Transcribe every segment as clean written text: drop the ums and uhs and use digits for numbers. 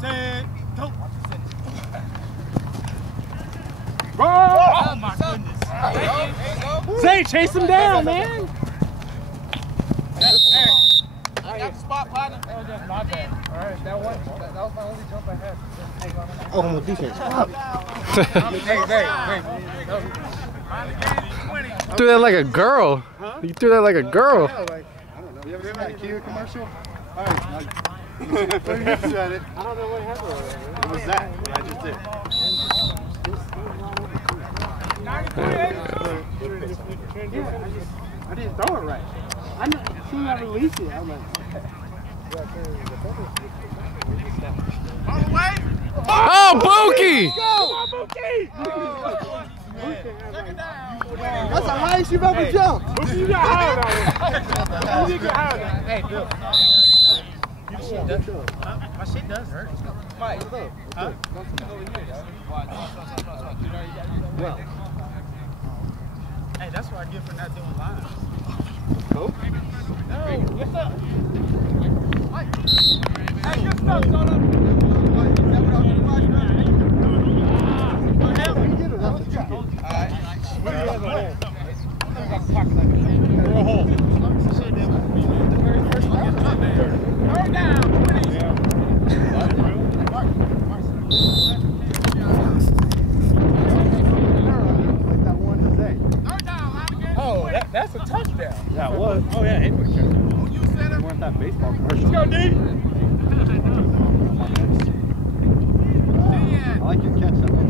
Set, go. Oh my goodness. Zay, chase him down, man. I got the spot, partner. Oh, that's my bad. All right, that was my only jump I had. Oh, I'm a defense. You threw that like a girl. Huh? You threw that like a girl. Yeah, like, I don't know. You ever seen that Kia commercial? All right, like, put your hips at it. I don't know what happened. What was that? What I just did. I didn't throw it right. I know, as soon as I released it, I was like, All the way. Oh, Bookie! come on, Bookie! That's the highest you've ever jumped. Bookie, you got higher than that. You got higher than that. Hey, Bill. My shit does hurt. Mike, huh? Well. Hey, that's what I get for not doing live. Cool. No, what's up? Mike. Hey, good stuff, Solo. Oh, that's a touchdown. Yeah, it was. Oh, yeah, it was. You weren't that baseball commercial. Let's go, D. I like your catch that one.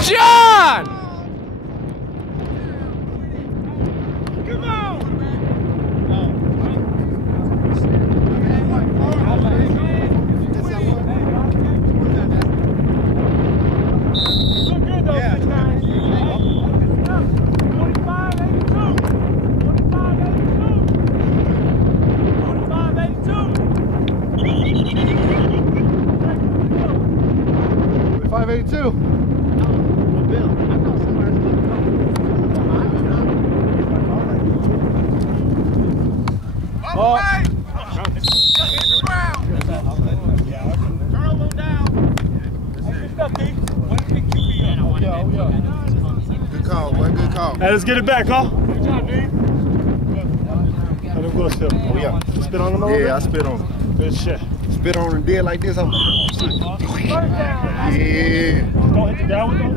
John! Come on! Look good, though, 6'9". 582. All the way! Hit the ground! Turn over down! Good stuff, D. Good call, boy. Good call. Hey, let's get it back, huh? Good job, D. Let him go still. Oh, yeah. Spit on him a little bit? Yeah, I spit on him. Good shit. Spit on and did like this. I'm yeah. Don't hit the down though.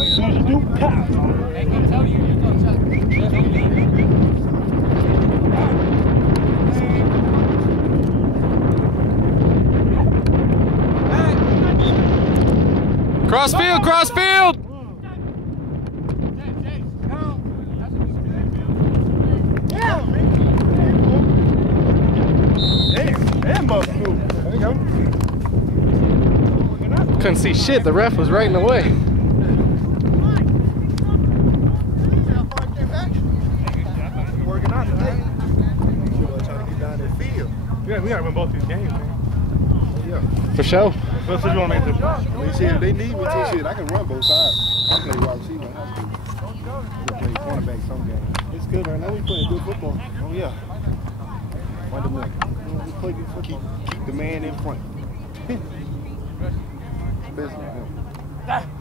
As soon as you do, pow. Crossfield, crossfield! Damn, must move. There you go. Couldn't see shit, the ref was right in the way. Working out today. Trying to get down that field. Yeah, we gotta win both these games, man. Yeah. For sure. What's you want to make this? They said if they need me to, shit, I can run both sides. I play wide receiver in high school. I play cornerback some games. It's good right now. We playing good football. Oh yeah. Fundamental. We play good football. Keep the man in front. Especially him.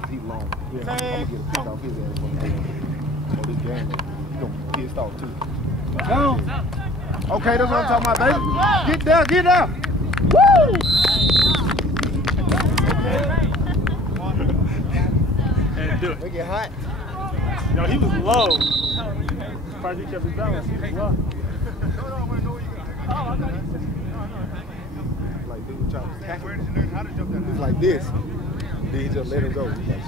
He's long. Yeah. I'm gonna get a pick off his ass for this game. He's gonna be pissed off too. No. Okay, that's what I'm talking about, baby. Get down, get down. Woo! And do it. They get hot. No, he was low. Probably kept his balance. He was low. Like dude trying to tackle him. It's like this. Then he just let him go. He's like,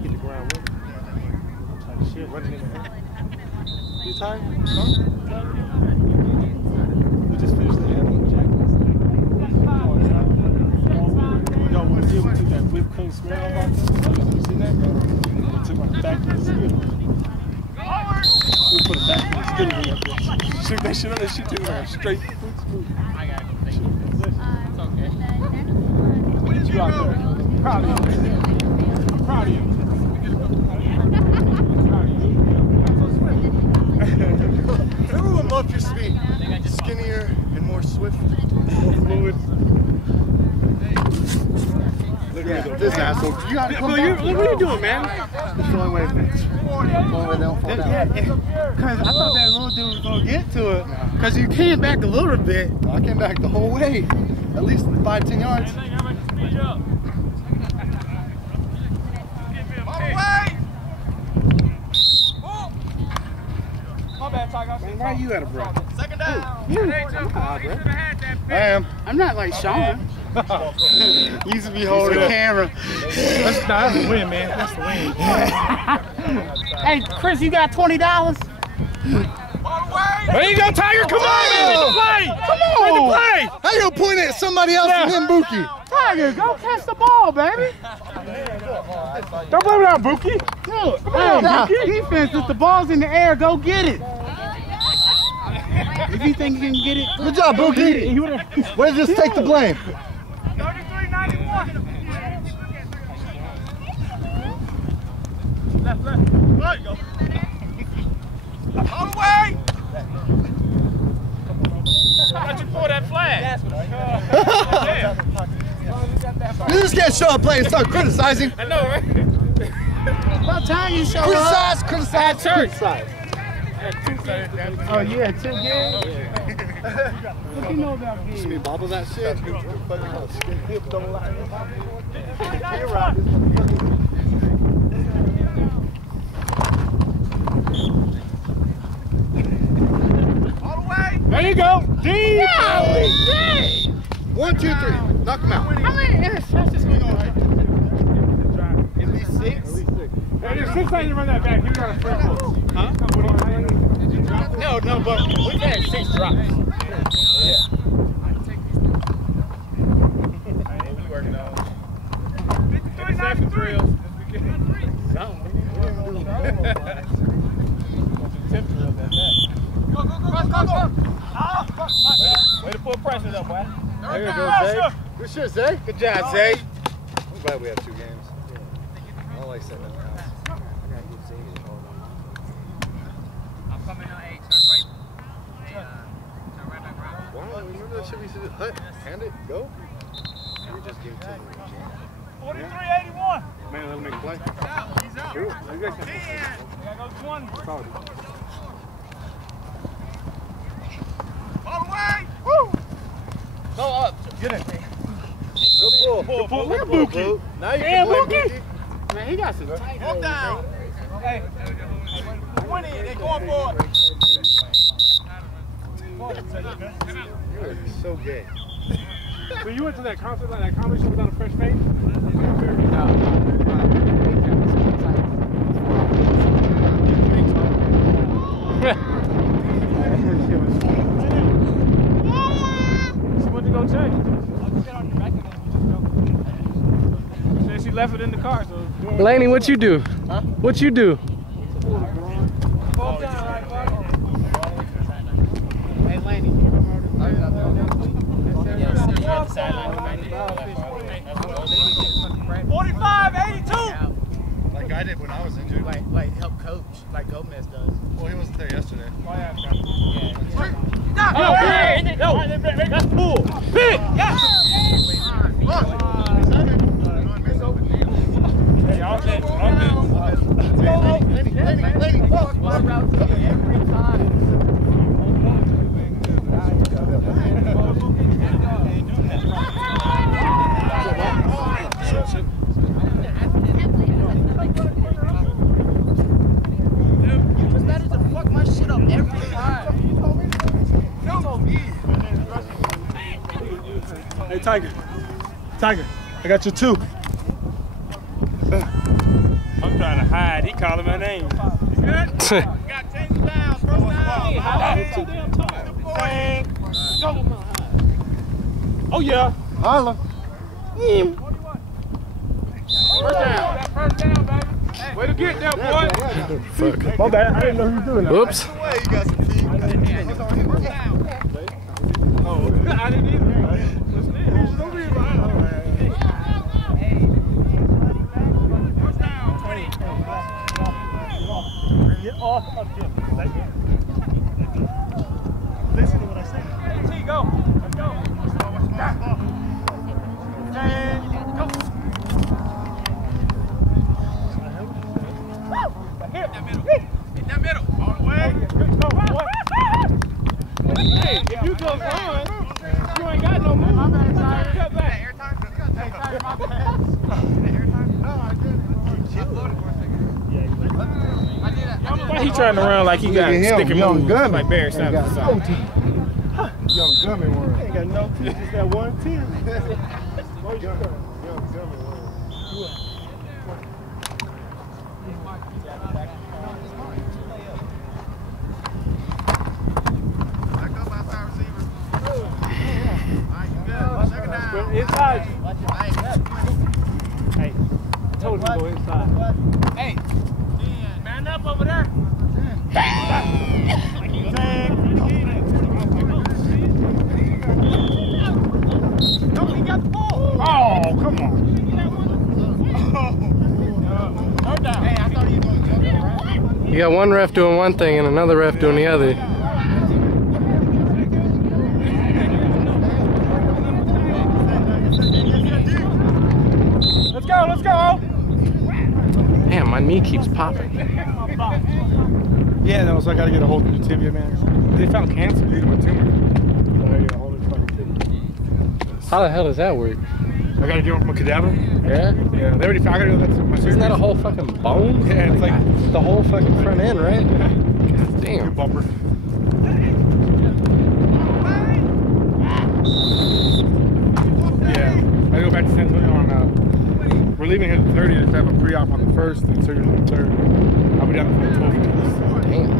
hit the ground running. Shit, Running in the air. You tired? we just finished the animal jack. Yo, we took that whipped cream smell about this. You seen that? We took my back to the skittle. We put it back to the skittle. Shoot that shit on that shit too, like straight foot smooth. I gotta go fix it. It's okay. You out there? Proud of you. proud of you. Remember when Muff used to be skinnier and more swift? More fluid. Yeah, this asshole. You gotta come back. Look what you doing, man. It's the only way, bitch. The only way they don't fall down. Yeah, because I thought that little dude was going to get to it. Because you came back a little bit. I came back the whole way. At least 5-10 yards. Why are you at a break? Second down. I am. I'm not like Sean. You used to be holding the camera. That's the win, man. That's the win. Hey, Chris, you got $20? There you go, Tiger. Come on, man. Play. Come on. Play. How you point at somebody else and then Buki? Tiger, go catch the ball, baby. Don't blame it on Buki. Look, defense, if the ball's in the air, go get it. If you think you can get it, Good job, Buki. Way to just take the blame. 33-91. Left. There you go. All the way. Why'd you pull that flag? You just can't show up playing and start criticizing. I know, right? about time you show up. Criticize. Oh, you had 2 games? What you know about games? Me bobble that shit. There you go. Deep. 1, 2, 3. Knock him out. How many interceptions we gonna have? At least 6. Hey, there's 6 times you run that back. You got a free pull. Huh? No, but we've had 6 drops. We working on 53-93. drills. Go. Way to pull pressure up, boy. There you go, Zay. Good shit, Zay. Good job, Zay. I'm glad we have 2 games. I don't like sitting in the house. I'm coming on 8, turn right. Turn right back around. Wow, remember that shit we used to do? Hand it, go. We just gave it to him. 43-81. Man, let him make a play. He's out. Cool. You guys can Gotta go 20. Solid. All the way. Woo. Go up. Get in. Good pull. Look at Buki. Now you Yeah, can play Buki. Buki. Man, he got some tight Hold holes, down. Hey. 20. They're going for it. You are so gay. So you went to that concert, like that comedy show without a fresh face? She went to go check. Said she left it in the car, so. Laney, what you do? Huh? What you do? Hey, Laney. 45-82. Like I did when I was injured. Like help coach, like Gomez does. Well, he wasn't there yesterday. No, that's pull. Big. Hey, Tiger, I got you 2. I'm trying to hide. He calling my name. You good? Got 10 down. First down. Oh, yeah. Holla. First down, baby. Way to get there, boy. Fuck. My bad. I didn't know he was doing that. Whoops. Way you got some feet. Oh, I didn't either. He was over here behind. First down. Listen to what I say. T, go. Let's go. And go. Here. Hit that middle. All the way. Hey, if you go on, you ain't got no move. Cut back. Airtime. Hey, my bad. Airtime? No, I didn't. Why he trying to run like he got sticky moves like Barry Sanders? Young gummy worm. Ain't got no teeth, just that one teeth. Young gummy worm. Inside. Hey, I told you to go inside. Hey, man up over there. No, he got the ball. Oh, come on. No doubt. Hey, I thought he was going to jump it, right? You got one ref doing one thing and another ref doing the other. Let's go. Damn, my knee keeps popping. Yeah, no, so I gotta get a hold of the tibia, man. They found cancer due to a tumor. So I gotta get a hold of the fucking tibia. How the hell does that work? I gotta get one from a cadaver. Yeah? Yeah, they already found. I gotta go. That's my surgery. Isn't that a whole fucking bone? Yeah, it's like the whole fucking front end, right? God a damn. bumper. Yeah, I go back to San Antonio on. We're leaving here the 30th to have a pre-op on the 1st and surgery on the 3rd. I'll be down for the 12th. Damn.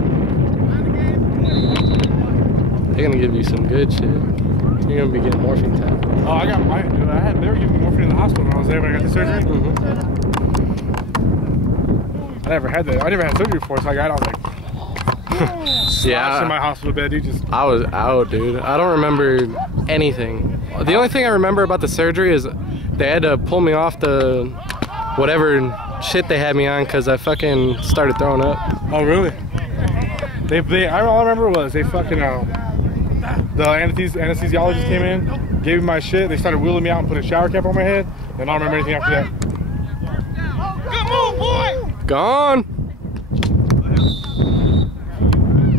They're gonna give you some good shit. You're gonna be getting morphine tablets. Oh, I got mine, dude. They were giving me morphine in the hospital when I was there when I got the surgery. I never had that. I never had surgery before, so I got it. I was like, yeah. in my hospital bed, dude. Just I was out, dude. I don't remember anything. The only thing I remember about the surgery is they had to pull me off the whatever shit they had me on because I fucking started throwing up. oh, really? All I remember was they fucking the anesthesiologist came in, gave me my shit. They started wheeling me out and put a shower cap on my head. And I don't remember anything after that. Good move, boy. Gone.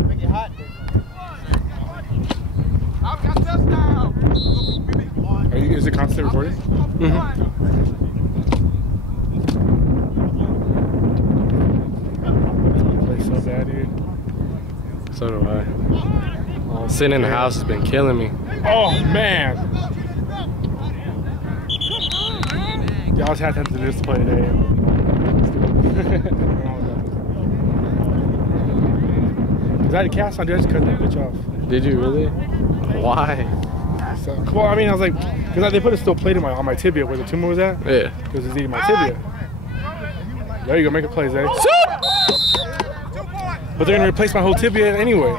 Make it hot. I've got touchdown. Is it constant recording? Play so bad, dude. So do I. Sitting in the house has been killing me. Oh man! Y'all just have to do this to play today. Cause I had a cast on, dude. I just cut that bitch off. Did you really? Why? So, well, I mean, I was like, cause they put a steel plate on my tibia where the tumor was at. Yeah. Cause it's eating my tibia. There you go, make a play, Zay. But they're gonna replace my whole tibia anyway.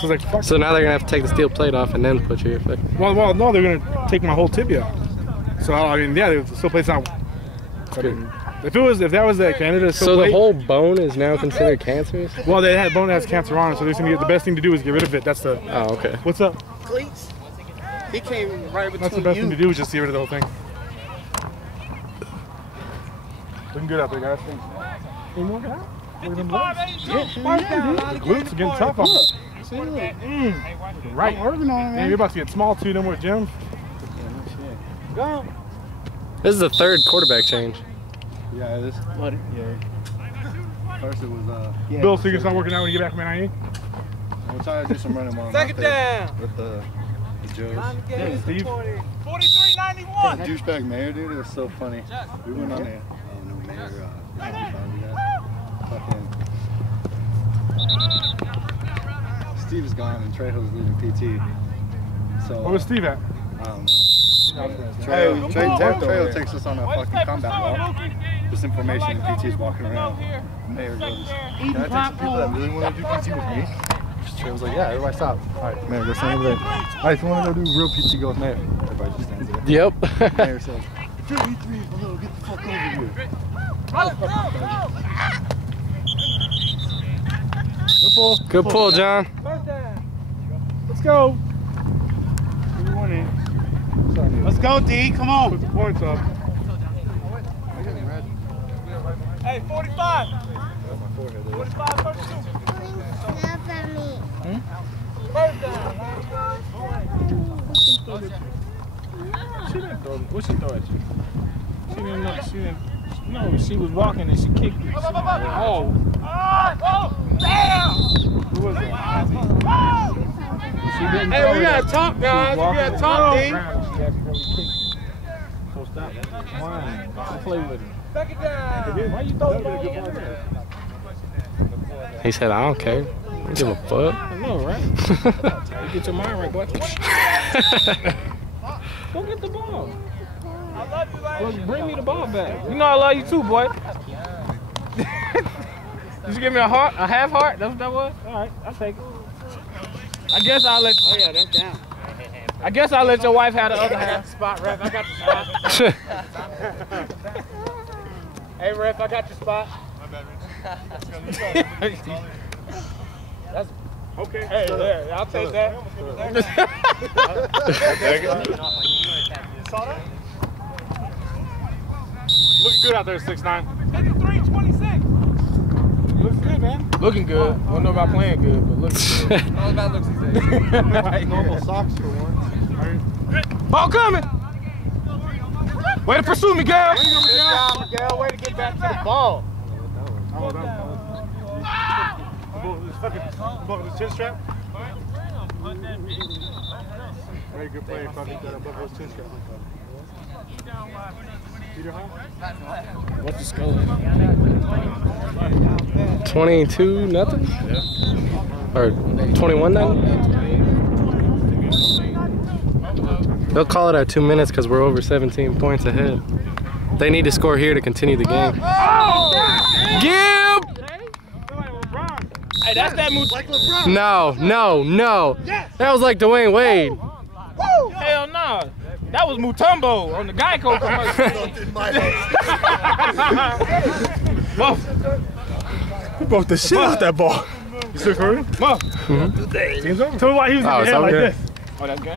So it's like, fuck. So now they're gonna have to take the steel plate off and then put your fucking. Well, no, they're gonna take my whole tibia. So I mean, yeah, the steel plate's not. I mean, if that was the Canada steel So plate, the whole bone is now considered cancerous? well, they had bone that has cancer on it, so they're gonna get the best thing to do is get rid of it. That's the. Oh, okay. What's up? Cleats. He came right between That's the best thing to do is just get rid of the whole thing. Looking good out there, guys. Any more guys? Look at them legs. The glutes are getting tough on them. See, look. Right. I'm working on it, Man, man. you're about to get small too, no more gym. Go. This is the third quarterback change. Yeah, this. What? Yeah. First it was Yeah. Bill, so you can start working out when you get back from NIE? we'll try to do some running while I'm Second out there down. with the Joes. Yeah, Steve. 43-91. That douchebag mayor, dude, it was so funny. We went on there. Oh no, mayor. Fucking. Steve is gone and Trejo's leading PT. So. Where was Steve at? Trejo takes us on a fucking combat walk. This information and PT's walking around. Mayor goes, Eating can I take some people that really want to do PT with me? Trejo was like, yeah, everybody stop. Alright, Mayor, go stand over there. Alright, if you want to go do real PT, go with Mayor. Everybody just stands there. Yep. Mayor says, if you're E3, well, get the fuck over here. pull. Good pull, John. Let's go. Let's go, D. Come on. Put the points up. Hey, 45. 45, 32. First down. She didn't throw. What she throw at you? She didn't know. She didn't. No, she was walking and she kicked it. Oh. Damn! Who was it? She didn't Hey, throw we it. gotta talk, guys. We gotta talk, D. She accidentally kicked it. So stop. Why? Don't play with her. Second down. Why you throw the ball over there? He said, I don't care. I don't give a fuck. I know, right? You get your mind right, boy. Go get the ball. I love you, Well, bring me the ball back. You know I love you too, boy. Did you give me a heart? A half heart? That's what that was? All right, I'll take it. I guess I'll let. Oh yeah, that's down. I guess I'll let your wife have the other half. spot, ref. I got the spot. Hey, ref, I got your spot. That's okay. Hey, there. I'll take that. Looking good out there, 6'9". 53-26. Looking good, man. Looking good. I don't know about playing good, but looking good. All about looks easy. Normal socks for once. Ball coming. Way to pursue me, girl. Good job, Miguel. Way to get back to the ball. Buckle the chin strap. Very good play. Probably got a buckle his chin strap. What's the score? 22-0? Or 21-0? They'll call it at 2 minutes because we're over 17 points ahead. They need to score here to continue the game. Gib! Hey, that's that move. No. That was like Dwayne Wade. Hell no. That was Mutombo on the Geico commercial. Who broke the shit out that ball? You still for real? Mo. Tell me why he was in Oh, the it's head like okay. this. Oh, that's good.